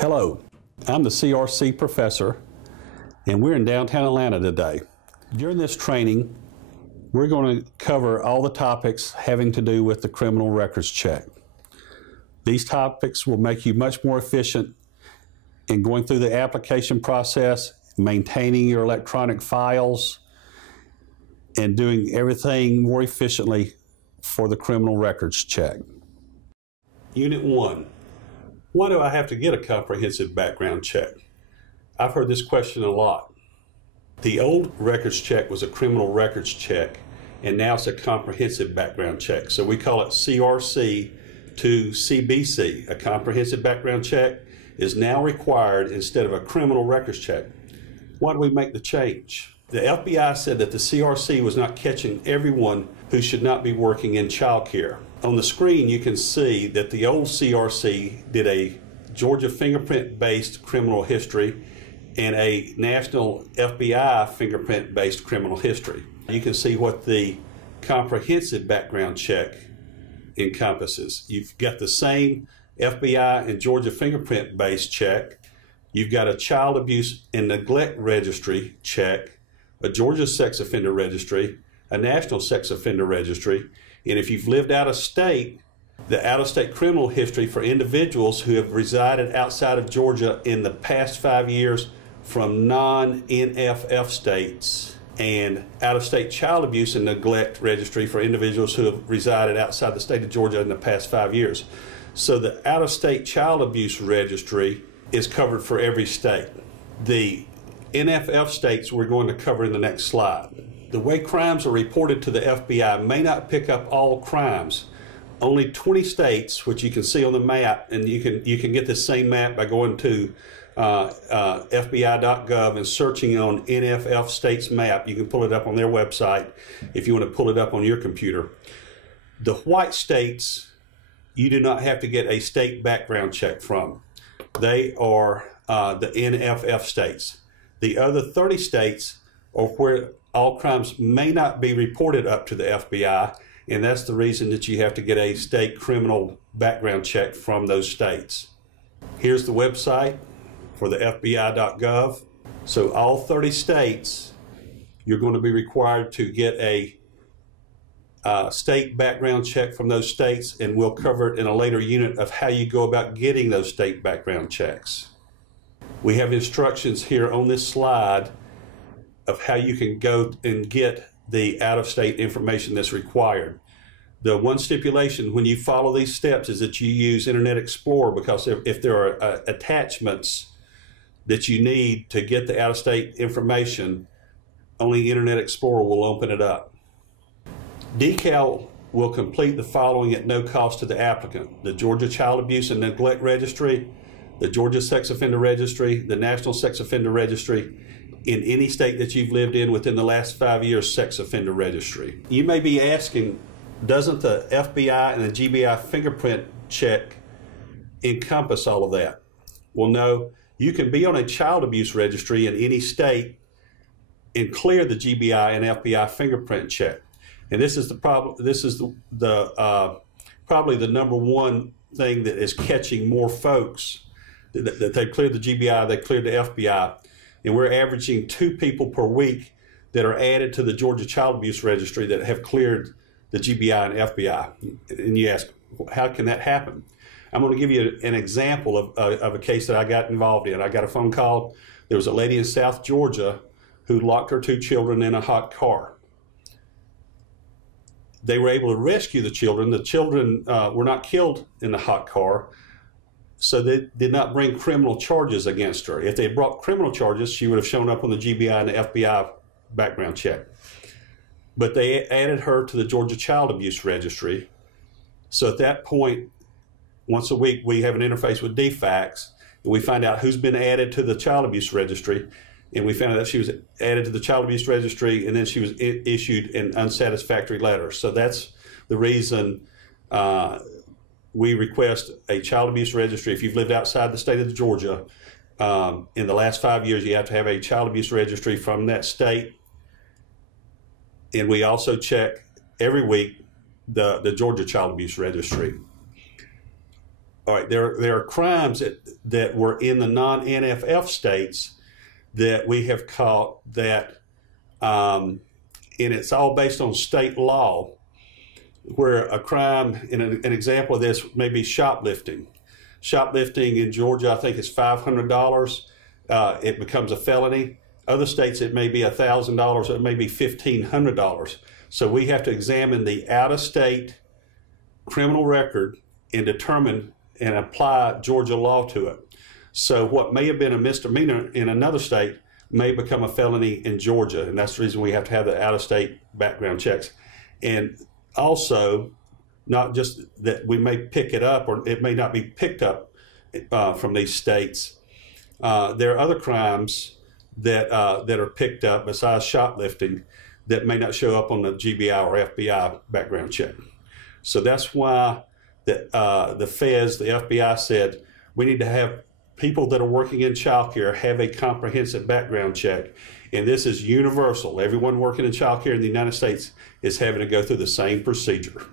Hello, I'm the CRC professor, and we're in downtown Atlanta today. During this training, we're going to cover all the topics having to do with the criminal records check. These topics will make you much more efficient in going through the application process, maintaining your electronic files, and doing everything more efficiently for the criminal records check. Unit 1. Why do I have to get a comprehensive background check? I've heard this question a lot. The old records check was a criminal records check, and now it's a comprehensive background check. So we call it CRC to CBC. A comprehensive background check is now required instead of a criminal records check. Why do we make the change? The FBI said that the CRC was not catching everyone who should not be working in child care. On the screen, you can see that the old CRC did a Georgia fingerprint-based criminal history and a national FBI fingerprint-based criminal history. You can see what the comprehensive background check encompasses. You've got the same FBI and Georgia fingerprint-based check. You've got a child abuse and neglect registry check, a Georgia sex offender registry, a national sex offender registry, and if you've lived out of state, the out-of-state criminal history for individuals who have resided outside of Georgia in the past 5 years from non-NFF states, and out-of-state child abuse and neglect registry for individuals who have resided outside the state of Georgia in the past 5 years. So the out-of-state child abuse registry is covered for every state. The NFF states we're going to cover in the next slide. The way crimes are reported to the FBI may not pick up all crimes. Only 20 states, which you can see on the map, and you can get this same map by going to FBI.gov and searching on NFF states map. You can pull it up on their website if you want to pull it up on your computer. The white states, you do not have to get a state background check from. They are the NFF states. The other 30 states are where all crimes may not be reported up to the FBI, and that's the reason that you have to get a state criminal background check from those states. Here's the website for the FBI.gov. So all 30 states, you're going to be required to get a state background check from those states, and we'll cover it in a later unit of how you go about getting those state background checks. We have instructions here on this slide of how you can go and get the out-of-state information that's required. The one stipulation when you follow these steps is that you use Internet Explorer, because if there are attachments that you need to get the out-of-state information, only Internet Explorer will open it up. DECAL will complete the following at no cost to the applicant: the Georgia Child Abuse and Neglect Registry, the Georgia Sex Offender Registry, the National Sex Offender Registry, in any state that you've lived in within the last 5 years, Sex Offender Registry. You may be asking, doesn't the FBI and the GBI fingerprint check encompass all of that? Well, no. You can be on a child abuse registry in any state and clear the GBI and FBI fingerprint check. And this is the problem. This is probably the number one thing that is catching more folks. That they cleared the GBI, they cleared the FBI, and we're averaging 2 people per week that are added to the Georgia Child Abuse Registry that have cleared the GBI and FBI. And you ask, how can that happen? I'm going to give you an example of a case that I got involved in. I got a phone call. There was a lady in South Georgia who locked her 2 children in a hot car. They were able to rescue the children. The children were not killed in the hot car, so they did not bring criminal charges against her. If they had brought criminal charges, she would have shown up on the GBI and the FBI background check. But they added her to the Georgia Child Abuse Registry. So at that point, once a week, we have an interface with DFACS, and we find out who's been added to the Child Abuse Registry. And we found out that she was added to the Child Abuse Registry, and then she was issued an unsatisfactory letter. So that's the reason we request a child abuse registry. If you've lived outside the state of Georgia in the last 5 years, you have to have a child abuse registry from that state. And we also check every week the Georgia Child Abuse Registry. All right, there are crimes that were in the non-NFF states that we have caught that, and it's all based on state law, where a crime, and an example of this may be shoplifting. Shoplifting in Georgia, I think, is $500. It becomes a felony. Other states, it may be $1,000, it may be $1,500. So we have to examine the out-of-state criminal record and determine and apply Georgia law to it. So what may have been a misdemeanor in another state may become a felony in Georgia, and that's the reason we have to have the out-of-state background checks. And also, not just that we may pick it up, or it may not be picked up from these states. There are other crimes that are picked up besides shoplifting that may not show up on the GBI or FBI background check. So that's why the feds, the FBI said, we need to have people that are working in childcare have a comprehensive background check. And this is universal. Everyone working in childcare in the United States is having to go through the same procedure.